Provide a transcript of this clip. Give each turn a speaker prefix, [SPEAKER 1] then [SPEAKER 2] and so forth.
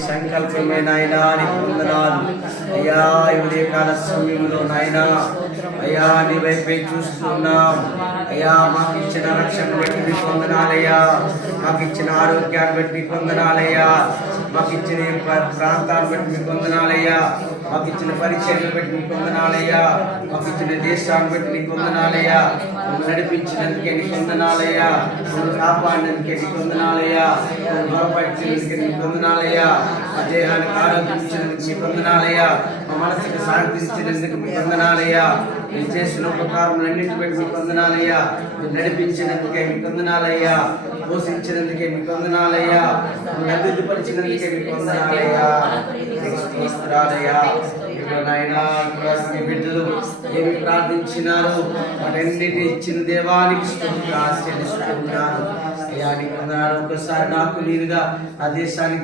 [SPEAKER 1] సంకల్పమే నాయనా నీకు వందనాలు అయ్యా ఈ కాల సమయంలో నాయనా. అయ్యా నీ వైపే చూస్తున్నాం అయ్యా మాకు ఇచ్చిన రక్షణ బట్టి నీకు వందనాలయ్యా. మాకు ఇచ్చిన ఆరోగ్యాన్ని బట్టి నీకు వందనాలయ్యా. మాకు ఇచ్చిన ఈ ప్రాంతాన్ని బట్టి మీకు వందనాలయ్యా. మాకు ఇచ్చిన పరిచర్యలు బట్టి నీకు వందనాలయ్యా. మాకు ఇచ్చిన దేశాన్ని బట్టి నీకు వందనాలయ్యా. నడిపించినందుకే నీకు వందనాలయ్యా. కాపాడినందుకే నీకు వందనాలయ్యా. బలపరిచినందుకే నీకు వందనాలయ్యా. మా దేహానికి ఆరోగ్యం ఇచ్చినందుకు వందనాలయ్యా. మా మనసుకి శాంతి మీ వందనాలయ్యా. మీరు చేసిన ఉపకారములన్నింటి బట్టి మీ వందనాలయ్యా. మీరు నడిపించినందుకే మీ వందనాలయ్యా. పోషించినందుకే మీ వందనాలయ్యా. మీరు అభివృద్ధిపరిచినందుకే మీ వందనాలయ్యా. మీ బిడ్డలు ఏమి ప్రార్థించినారు వాటన్నిటి ఇచ్చిన దేవానికి స్తోత్రాలు చెల్లిస్తున్నాను అయ్యా నీకు వందనాలు. నాకు నీరుగా ఆ దేశానికి